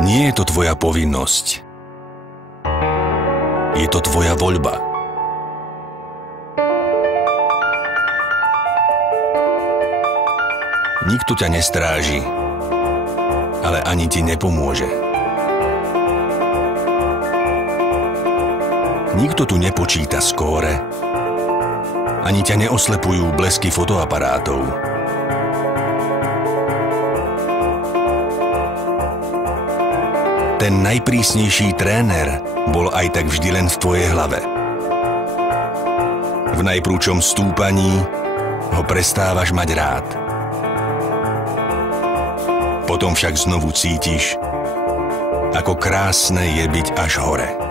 Nie je to tvoja povinnosť. Je to tvoja voľba. Nikto ťa nestráži, ale ani ti nepomôže. Nikto tu nepočíta skóre, ani ťa neoslepujú blesky fotoaparátov. Ten najprísnejší tréner bol aj tak vždy len v tvojej hlave. V najprúčom stúpaní ho prestávaš mať rád. Potom však znovu cítiš, ako krásne je byť až hore.